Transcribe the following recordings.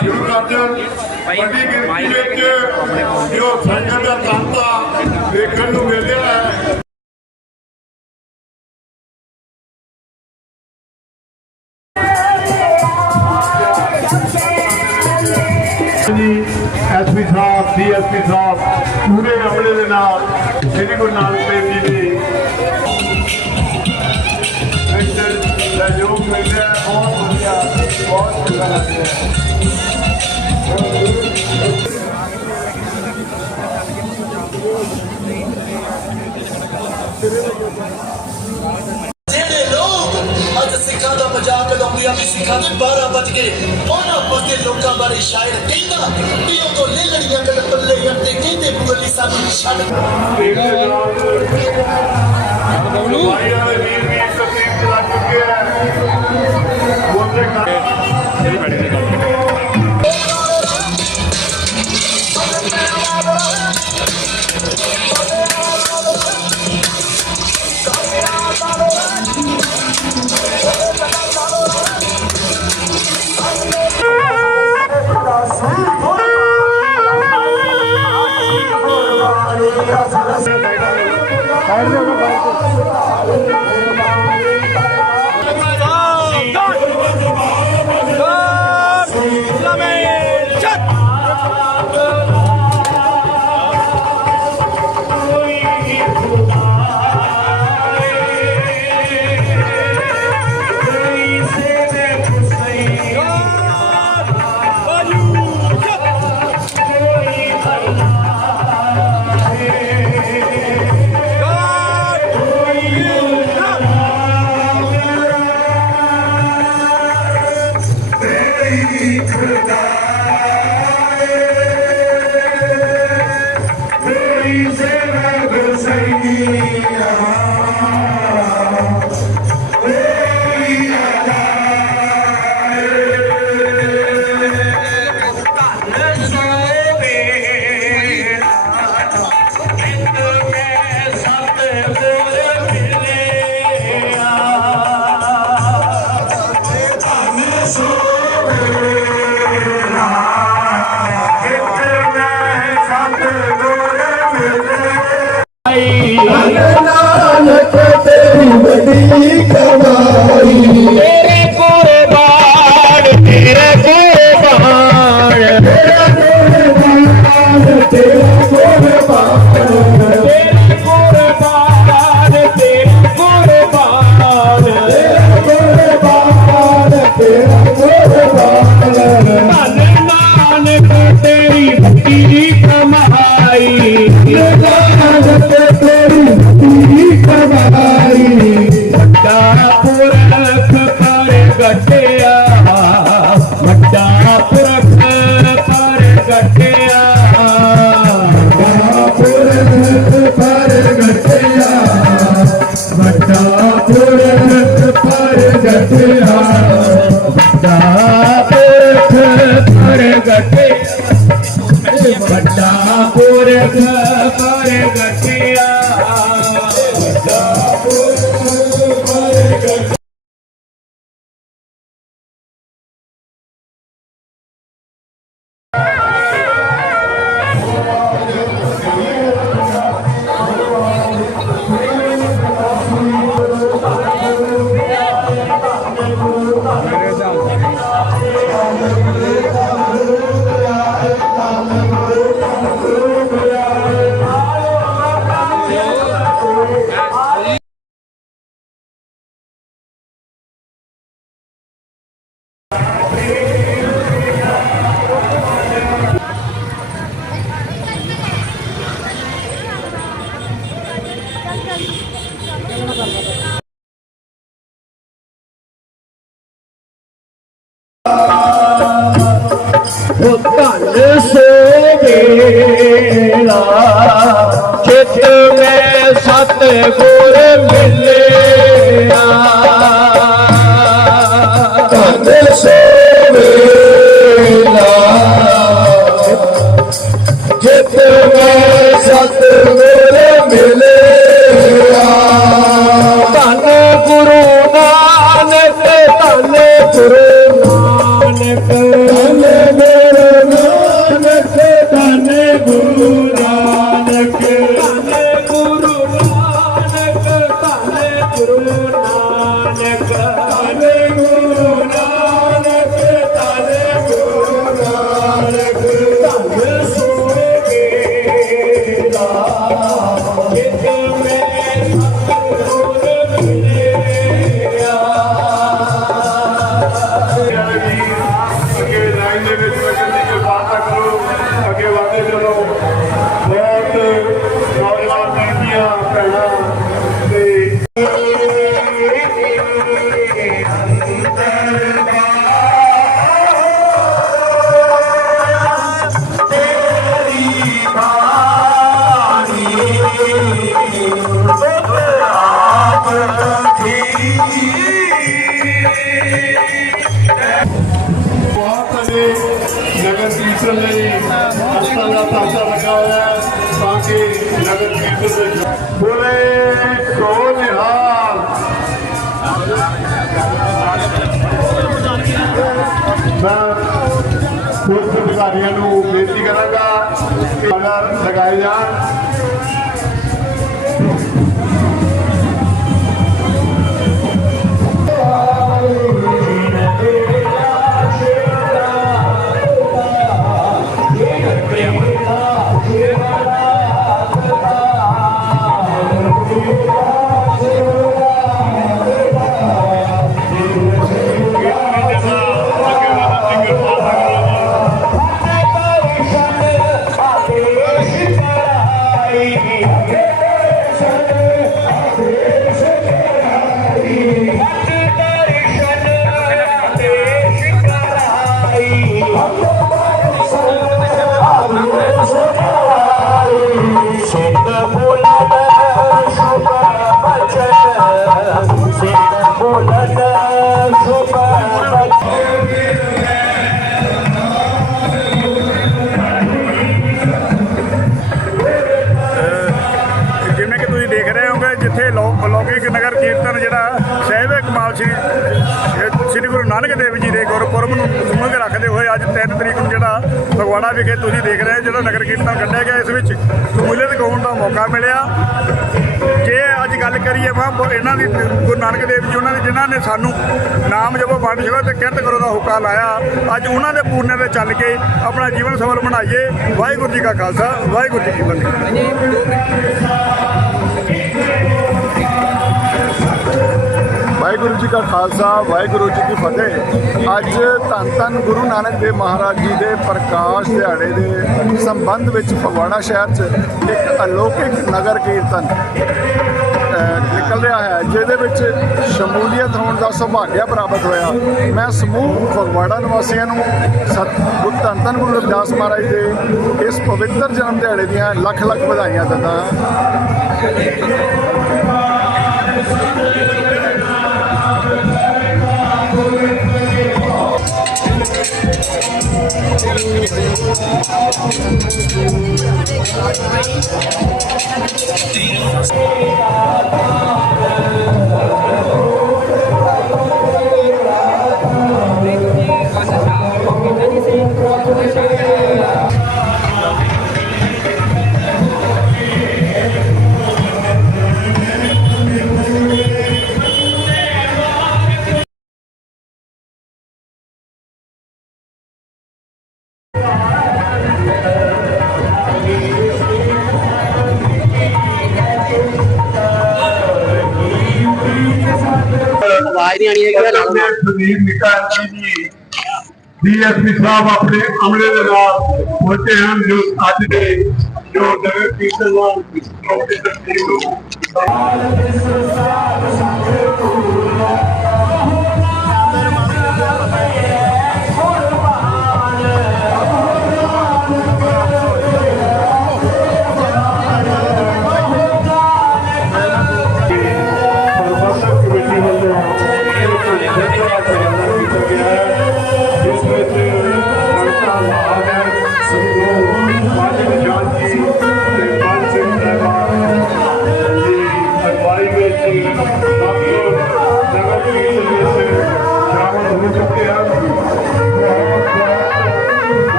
ਸ਼ੁਰੂ ਕਰ ਵੱਡੀ ਗਿਣਤੀ ਵਿੱਚ ਜੋ ਸੰਗਤ ਦਾ ਤਾਂਤਾ ਵੇਖਣ ਨੂੰ ਮਿਲਿਆ ایس پی صاحب ڈی ایس پی صاحب پورے عملے کے نام شری گرو نانک دیو جی سہیوگ بہت بہت ਪੰਜਾਬੀ ਸਿੱਖਾਂ ਦੇ 12 ਵਜ ਗਏ ਉਹਨਾਂ ਪੱਕੇ ਲੋਕਾਂ ਬਾਰੇ ਸ਼ਾਇਰ ਕਹਿੰਦਾ, ਵੀ ਉਹ ਤੋਂ ਲੈ ਲੜੀਆਂ ਕਲ ਪੱਲੇ ਤੇ ਕਹਿੰਦੇ ਬੁਗਲੀ ਸਾਨੂੰ ਛੱਡ ਬਬਲੂ ਭਾਈਆਂ ਦੇ ਵੀਰ ਵੀ ਇੱਕ ਤਰੀਕ ਚੁੱਕੇ ਆ ਉਹਦੇ ਕਾਰਨ ਇਹ ਬੈਠੇ ಕಿಡಿ ਧਨ ਸੋਵੇਲਾ ਚਿਤ ਮੈਂ ਸਤ ਗੁਰ ਮਿਲਿਆ ਧਨ ਸੋਵੇਲਾ ਜਿਤ ਮੈਂ ਸਤ ਗੁਰ ਮਿਲਿਆ ਧੰਨ ਗੁਰੂ ਨਾਨਕ, ਧੰਨ ਗੁਰੂ ਨਾਨਕ। ਧੰਨ Amen. ਸ਼੍ਰੀ ਸ੍ਰੀ ਗੁਰੂ ਨਾਨਕ ਦੇਵ ਜੀ ਦੇ ਗੁਰਪੁਰਬ ਨੂੰ ਸਮਝ ਰੱਖਦੇ ਹੋਏ ਅੱਜ 3 ਤਰੀਕ ਨੂੰ ਜਿਹੜਾ ਫਗਵਾੜਾ ਵਿਖੇ ਤੁਸੀਂ ਦੇਖ ਰਹੇ ਜਿਹੜਾ ਨਗਰ ਕੀਰਤਨ ਕੱਢਿਆ ਗਿਆ, ਇਸ ਵਿੱਚ ਸ਼ਮੂਲੀਅਤ ਗਾਉਣ ਦਾ ਮੌਕਾ ਮਿਲਿਆ। ਜੇ ਅੱਜ ਗੱਲ ਕਰੀਏ ਵਾ ਇਹਨਾਂ ਦੀ ਗੁਰੂ ਨਾਨਕ ਦੇਵ ਜੀ, ਉਹਨਾਂ ਨੇ ਜਿਨ੍ਹਾਂ ਨੇ ਸਾਨੂੰ ਨਾਮ ਜਪੋ ਵੰਡ ਛਕੋ ਤੇ ਕਿਰਤ ਕਰੋ ਦਾ ਹੁਕਾ ਲਾਇਆ, ਅੱਜ ਉਹਨਾਂ ਦੇ ਪੂਰਨੇ ਤੇ ਚੱਲ ਕੇ ਆਪਣਾ ਜੀਵਨ ਸਫਲ ਬਣਾਈਏ। ਵਾਹਿਗੁਰੂ ਜੀ ਕਾ ਖਾਲਸਾ, ਵਾਹਿਗੁਰੂ ਜੀ ਕੀ ਫਤਿਹ। ਵਾਹਿਗੁਰੂ ਜੀ ਕਾ ਖਾਲਸਾ, ਵਾਹਿਗੁਰੂ ਜੀ ਕੀ ਫਤਿਹ। ਅੱਜ ਧੰਨ ਧੰਨ ਗੁਰੂ ਨਾਨਕ ਦੇਵ ਮਹਾਰਾਜ ਜੀ ਦੇ ਪ੍ਰਕਾਸ਼ ਦਿਹਾੜੇ ਦੇ ਸੰਬੰਧ ਵਿੱਚ ਫਗਵਾੜਾ ਸ਼ਹਿਰ 'ਚ ਇੱਕ ਅਲੌਕਿਕ ਨਗਰ ਕੀਰਤਨ ਨਿਕਲ ਰਿਹਾ ਹੈ, ਜਿਹਦੇ ਵਿੱਚ ਸ਼ਮੂਲੀਅਤ ਹੋਣ ਦਾ ਸੁਭਾਗਿਆ ਪ੍ਰਾਪਤ ਹੋਇਆ। ਮੈਂ ਸਮੂਹ ਫਗਵਾੜਾ ਨਿਵਾਸੀਆਂ ਨੂੰ ਸਤ, ਗੁਰੂ ਧੰਨ ਧੰਨ ਗੁਰੂ ਰਵਿਦਾਸ ਮਹਾਰਾਜ ਦੇ ਇਸ ਪਵਿੱਤਰ ਜਨਮ ਦਿਹਾੜੇ ਦੀਆਂ ਲੱਖ ਲੱਖ ਵਧਾਈਆਂ ਦਿੰਦਾ ਹਾਂ। They don't ਆਣੀ ਹੈਗੀ ਨਾਲ ਨਾਲ ਸੁਨੀਲ ਨਿਕਾਲ ਜੀ, ਡੀਐਸਪੀ ਸਾਹਿਬ ਆਪਣੇ ਅਮਲੇ ਦੇ ਨਾਲ ਪਹੁੰਚੇ ਹਨ, ਜੋ ਅੱਜ ਦੇ ਜੋ ਨਗਰ ਕੀਰਤਨ ਨਾਲ ਪ੍ਰੋਫੈਸਰ ਜੀ ਨੂੰ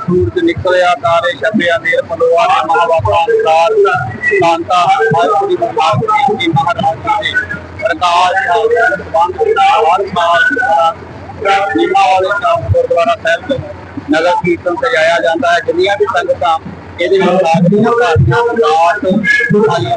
ਸੂਰਜ ਨਿਕਲਿਆ ਤਾਰੇ ਛੱਪਿਆ ਨੀਰ ਮਲੋਆ ਦੇ ਮਹਾਵਾਪਾ ਅਨਸਾਰ ਸ਼ਾਂਤਾ ਹਰੀ ਮਹਾਰਾਜ ਜੀ ਮਹਾਰਾਜ ਜੀ ਪ੍ਰਕਾਸ਼ ਨਾਲ ਹਰ ਸਾਲ ਨੀਮਾ ਵਾਲੇ ਸ਼ਾਮ ਗੁਰਦੁਆਰਾ ਸਾਹਿਬ ਤੋਂ ਨਗਰ ਕੀਰਤਨ ਸਜਾਇਆ ਜਾਂਦਾ ਹੈ ਜਿੰਨੀਆਂ ਵੀ ਸੰਗਤਾਂ ਇਹਦੇ ਵਿੱਚ ਹਾਜ਼ਰੀਆਂ ਭਾਰੀਆਂ ਰਾਤ ਆਈਆਂ